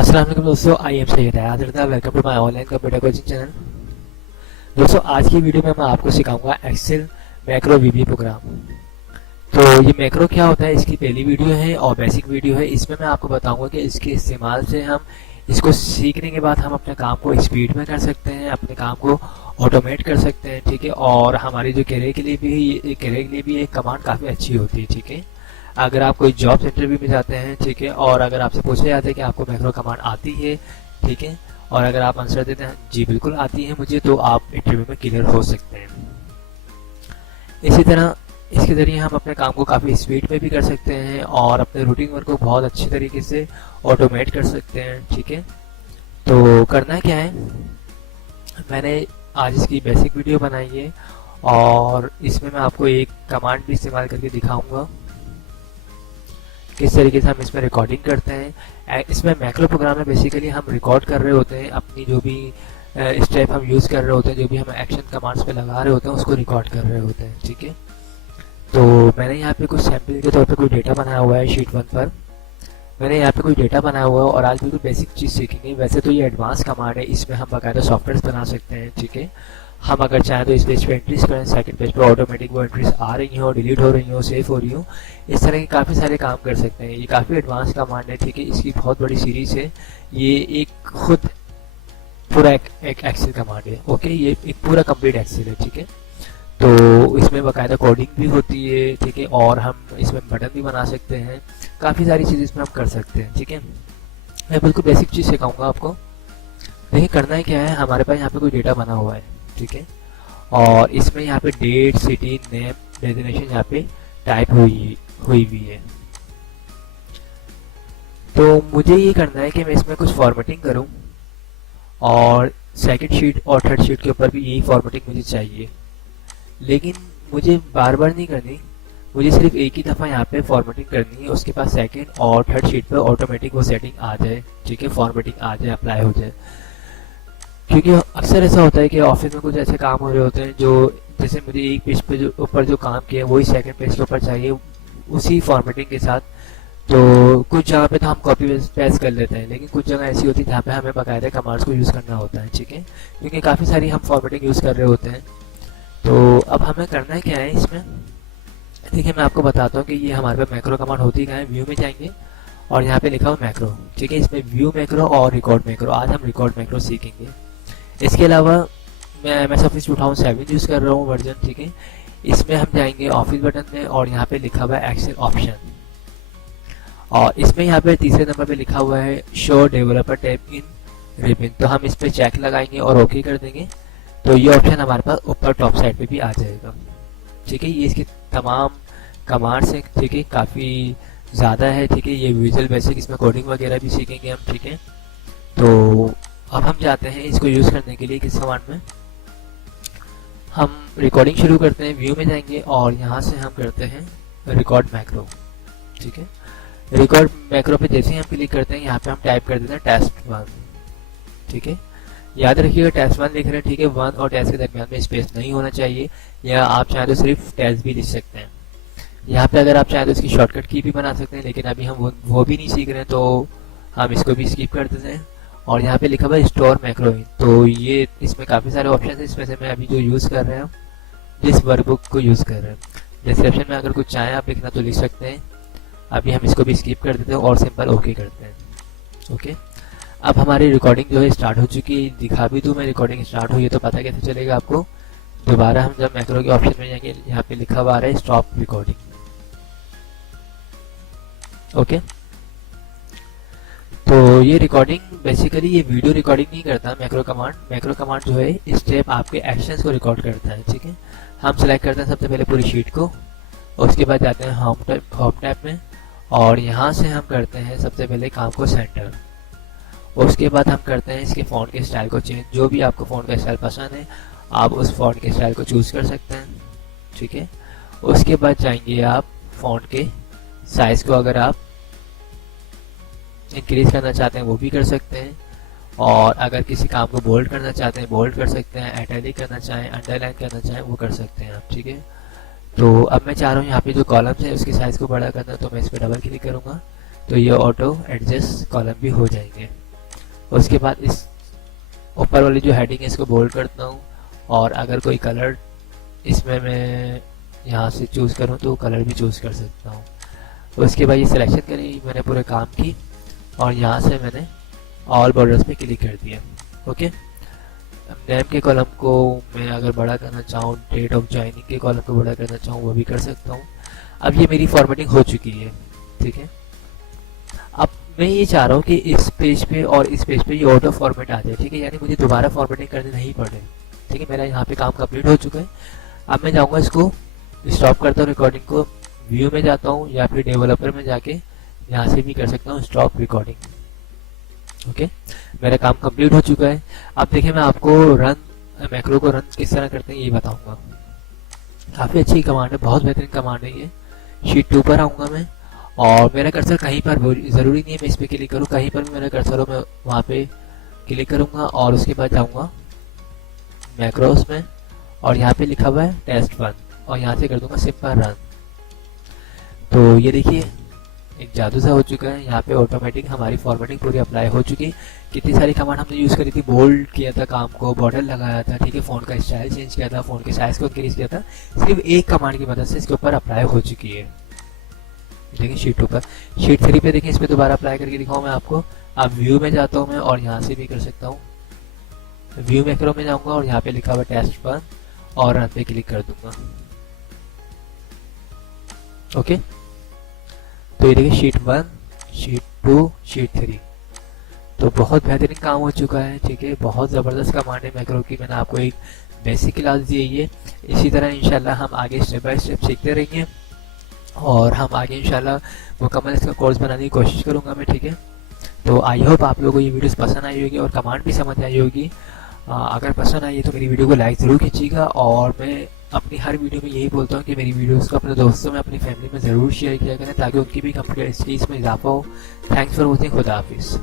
अस्सलाम वालेकुम दोस्तों, I am Syed Adil, welcome to my online computer coaching channel. दोस्तों, आज की वीडियो में मैं आपको सिखाऊंगा एक्सेल मैक्रो वीबी प्रोग्राम। तो ये मैक्रो क्या होता है, इसकी पहली वीडियो है और बेसिक वीडियो है। इसमें मैं आपको बताऊंगा कि इसके इस्तेमाल से हम इसको सीखने के बाद हम अपने काम को स्पीड में कर सकते हैं, अपने काम को ऑटोमेट कर सकते हैं, ठीक है। और हमारी जो करियर के लिए भी एक कमांड काफ़ी अच्छी होती है, ठीक है। अगर आप कोई जॉब इंटरव्यू में जाते हैं, ठीक है, और अगर आपसे पूछा जाता है कि आपको मैक्रो कमांड आती है, ठीक है, और अगर आप आंसर देते हैं जी बिल्कुल आती है मुझे, तो आप इंटरव्यू में क्लियर हो सकते हैं। इसी तरह इसके ज़रिए हम अपने काम को काफ़ी स्पीड में भी कर सकते हैं और अपने रूटीन वर्क को बहुत अच्छी तरीके से ऑटोमेट कर सकते हैं, ठीक है। तो करना क्या है, मैंने आज इसकी बेसिक वीडियो बनाई है और इसमें मैं आपको एक कमांड भी इस्तेमाल करके दिखाऊंगा किस तरीके से हम इसमें रिकॉर्डिंग करते हैं। इसमें मैक्रो प्रोग्राम में बेसिकली हम रिकॉर्ड कर रहे होते हैं अपनी जो भी स्टेप हम यूज़ कर रहे होते हैं, जो भी हम एक्शन कमांड्स पे लगा रहे होते हैं उसको रिकॉर्ड कर रहे होते हैं, ठीक है। तो मैंने यहाँ पे कुछ सैम्पल के तौर पे कोई डेटा बनाया हुआ है शीट 1 पर। मैंने यहाँ पे कोई डेटा बनाया हुआ है और आज बिल्कुल बेसिक चीज़ सीखेंगे। वैसे तो ये एडवांस कमांड है, इसमें हम बाकायदा सॉफ्टवेयर बना सकते हैं, ठीक है। हम अगर चाहें तो इस पेज पे एंट्रीज करें, सेकंड पेज पे ऑटोमेटिक वो एंट्रीज आ रही हो, डिलीट हो रही हो, सेव हो रही हो, इस तरह के काफ़ी सारे काम कर सकते हैं। ये काफ़ी एडवांस कमांड है, ठीक है। इसकी बहुत बड़ी सीरीज है। ये एक खुद पूरा एक एक्सेल कमांड है, ओके। ये एक पूरा कंप्लीट एक्सेल है, ठीक है। तो इसमें बाकायदा कोडिंग भी होती है, ठीक है, और हम इसमें बटन भी बना सकते हैं। काफ़ी सारी चीज़ें इसमें हम कर सकते हैं, ठीक है। मैं बिल्कुल बेसिक चीज़ सिखाऊंगा आपको। देखिए करना है क्या है, हमारे पास यहाँ पे कोई डेटा बना हुआ है, ठीक है, और इसमें यहाँ पे डेट, सिटी, नेम, डेस्टिनेशन यहाँ पे टाइप हुई हुई है। तो मुझे ये करना है कि मैं इसमें कुछ फॉर्मेटिंग करूँ और सेकंड शीट और थर्ड शीट के ऊपर भी यही फॉर्मेटिंग मुझे चाहिए, लेकिन मुझे बार बार नहीं करनी, मुझे सिर्फ एक ही दफ़ा यहाँ पे फॉर्मेटिंग करनी है। उसके बाद सेकंड और थर्ड शीट पे ऑटोमेटिक वो सेटिंग आ जाए, ठीक है, फॉर्मेटिंग आ जाए, अप्लाई हो जाए। क्योंकि अक्सर ऐसा होता है कि ऑफिस में कुछ ऐसे काम हो रहे होते हैं जो जैसे मुझे एक पेज पे जो ऊपर जो काम किया है वही सेकंड पेज के ऊपर चाहिए उसी फॉर्मेटिंग के साथ। तो कुछ जगह पे तो हम कॉपी पेस्ट कर लेते हैं, लेकिन कुछ जगह ऐसी होती है जहाँ पे हमें बाकायदा कमांड्स को यूज़ करना होता है, ठीक है, क्योंकि काफ़ी सारी हम फॉर्मेटिंग यूज़ कर रहे होते हैं। तो अब हमें करना है क्या है इसमें, देखिए मैं आपको बताता हूँ कि ये हमारे पास मैक्रो कमांड होती है। व्यू में जाएंगे और यहाँ पे लिखा हुआ मैक्रो, ठीक है। इसमें व्यू मैक्रो और रिकॉर्ड मैक्रो, आज हम रिकॉर्ड मैक्रो सीखेंगे। इसके अलावा मैं ऑफिस 2007 यूज़ कर रहा हूँ वर्जन, ठीक है। इसमें हम जाएंगे ऑफिस बटन में और यहाँ पे लिखा हुआ है एक्सेल ऑप्शन, और इसमें यहाँ पे तीसरे नंबर पे लिखा हुआ है शो डेवलपर टैब इन रिबन। तो हम इस पर चेक लगाएंगे और ओके कर देंगे, तो ये ऑप्शन हमारे पास ऊपर टॉप साइड पे भी आ जाएगा, ठीक है। ये इसकी तमाम कमांड्स हैं, ठीक है, काफ़ी ज़्यादा है, ठीक है। ये विजुअल बेसिक, इसमें कोडिंग वगैरह भी सीखेंगे हम, ठीक है। तो अब हम जाते हैं इसको यूज़ करने के लिए किस कमांड में, हम रिकॉर्डिंग शुरू करते हैं। व्यू में जाएंगे और यहाँ से हम करते हैं रिकॉर्ड मैक्रो, ठीक है। रिकॉर्ड मैक्रो पे जैसे ही हम क्लिक करते हैं यहाँ पे हम टाइप कर देते हैं टेस्ट 1, ठीक है। याद रखिएगा टेस्ट 1 लिख रहे हैं, ठीक है। 1 और टेस्ट के दरमियान में स्पेस नहीं होना चाहिए, या आप चाहें तो सिर्फ टेस्ट भी लिख सकते हैं। यहाँ पे अगर आप चाहें तो इसकी शॉर्टकट की भी बना सकते हैं, लेकिन अभी हम वो भी नहीं सीख रहे हैं, तो हम इसको भी स्किप कर देते हैं। और यहाँ पे लिखा हुआ है स्टोर मैक्रो इन, तो ये इसमें काफ़ी सारे ऑप्शन है। इसमें से मैं अभी जो यूज़ कर रहे हैं जिस वर्कबुक को यूज़ कर रहे हैं, डिस्क्रिप्शन में अगर कुछ चाहें आप लिखना तो लिख सकते हैं। अभी हम इसको भी स्किप कर देते हैं और सिंपल ओके करते हैं, ओके। अब हमारी रिकॉर्डिंग जो है स्टार्ट हो चुकी है, दिखा भी दूँ मैं रिकॉर्डिंग स्टार्ट हुई है, तो पता कैसे चलेगा आपको। दोबारा हम जब मैक्रो के ऑप्शन में जाएंगे, यहाँ पे लिखा हुआ आ रहा है स्टॉप रिकॉर्डिंग, ओके। तो ये रिकॉर्डिंग बेसिकली ये वीडियो रिकॉर्डिंग नहीं करता मैक्रो कमांड। मैक्रो कमांड जो है स्टेप आपके एक्शंस को रिकॉर्ड करता है, ठीक है। हम सेलेक्ट करते हैं सबसे पहले पूरी शीट को, उसके बाद जाते हैं होम टैब में और यहाँ से हम करते हैं सबसे पहले काम को सेंटर। उसके बाद हम करते हैं इसके फ़ॉन्ट के स्टाइल को चेंज, जो भी आपको फ़ॉन्ट का स्टाइल पसंद है आप उस फ़ॉन्ट के स्टाइल को चूज़ कर सकते हैं, ठीक है। उसके बाद जाएंगे आप फ़ॉन्ट के साइज़ को अगर आप इंक्रीज करना चाहते हैं वो भी कर सकते हैं, और अगर किसी काम को बोल्ड करना चाहते हैं बोल्ड कर सकते हैं, इटैलिक करना चाहें, अंडरलाइन करना चाहें वो कर सकते हैं आप, ठीक है। तो अब मैं चाह रहा हूँ यहाँ पे जो कॉलम्स है उसकी साइज़ को बड़ा करना, तो मैं इस पर डबल क्लिक करूँगा तो ये ऑटो एडजस्ट कॉलम भी हो जाएंगे, उसके बाद इस ऊपर वाली जो हेडिंग है इसको बोल्ड करता हूँ, और अगर कोई कलर इसमें मैं यहाँ से चूज़ करूँ तो कलर भी चूज़ कर सकता हूँ। उसके बाद ये सिलेक्शन करी मैंने पूरे काम की, और यहाँ से मैंने ऑल बॉर्डर्स पे क्लिक कर दिया। ओके, नेम के कॉलम को मैं अगर बड़ा करना चाहूँ, डेट ऑफ ज्वाइनिंग के कॉलम को बड़ा करना चाहूँ वो भी कर सकता हूँ। अब ये मेरी फॉर्मेटिंग हो चुकी है, ठीक है। अब मैं ये चाह रहा हूँ कि इस पेज पे और इस पेज पे ये ऑटो फॉर्मेट आ जाए, ठीक है, यानी मुझे दोबारा फॉर्मेटिंग करनी नहीं पड़े, ठीक है। मेरा यहाँ पे काम कंप्लीट हो चुका है। अब मैं जाऊँगा, इसको स्टॉप करता हूँ रिकॉर्डिंग को, व्यू में जाता हूँ या फिर डेवलपर में जाके यहाँ से भी कर सकता हूँ स्टॉप रिकॉर्डिंग। ओके, मेरा काम कंप्लीट हो चुका है। अब देखिए मैं आपको रन मैक्रो को रन किस तरह करते हैं ये बताऊंगा। काफ़ी अच्छी कमांड है, बहुत बेहतरीन कमांड है ये। शीट 2 पर आऊँगा मैं, और मेरा कर्सर कहीं पर, ज़रूरी नहीं है मैं इस पर क्लिक करूँ, कहीं पर भी मेरा कर्सर हो मैं वहाँ पे क्लिक करूँगा, और उसके बाद जाऊँगा मैक्रोस में, और यहाँ पे लिखा हुआ है test1, और यहाँ से कर दूंगा सिंपल रन। तो ये देखिए एक जादू सा हो चुका है, यहाँ पे ऑटोमेटिक हमारी फॉर्मेटिंग पूरी अप्लाई हो चुकी है। कितनी सारी कमांड हमने यूज़ करी थी, बोल्ड किया था काम को, बॉर्डर लगाया था, ठीक है, फ़ॉन्ट का स्टाइल चेंज किया था, फ़ॉन्ट के साइज को इंक्रीज किया था, सिर्फ एक कमांड की मदद से इसके ऊपर अप्लाई हो चुकी है। देखिए शीट 2 पर, शीट 3 पे देखिए, इस पर दोबारा अप्लाई करके दिखाऊँ मैं आपको। अब व्यू में जाता हूँ मैं, और यहाँ से भी कर सकता हूँ, व्यू मैक्रो में जाऊँगा और यहाँ पे लिखा हुआ test1 और रन पे क्लिक कर दूंगा। ओके, तो ये देखिए शीट 1, शीट 2, शीट 3, तो बहुत बेहतरीन काम हो चुका है, ठीक है। बहुत ज़बरदस्त कमांड है मैक्रो की, मैंने आपको एक बेसिक क्लास दी है ये। इसी तरह इंशाल्लाह हम आगे स्टेप बाय स्टेप सीखते रहेंगे, और हम आगे इंशाल्लाह मुकम्मल इसका कोर्स बनाने की कोशिश करूँगा मैं, ठीक है। तो आई होप आप लोगों को ये वीडियोस पसंद आई होगी और कमांड भी समझ आई होगी। अगर पसंद आई है तो मेरी वीडियो को लाइक ज़रूर कीजिएगा, और मैं अपनी हर वीडियो में यही बोलता हूँ कि मेरी वीडियोस को अपने दोस्तों में, अपनी फैमिली में ज़रूर शेयर किया करें, ताकि उनकी भी कंप्यूटर स्किल्स में इजाफा हो। थैंक्स फॉर वॉचिंग, खुदा हाफिज़।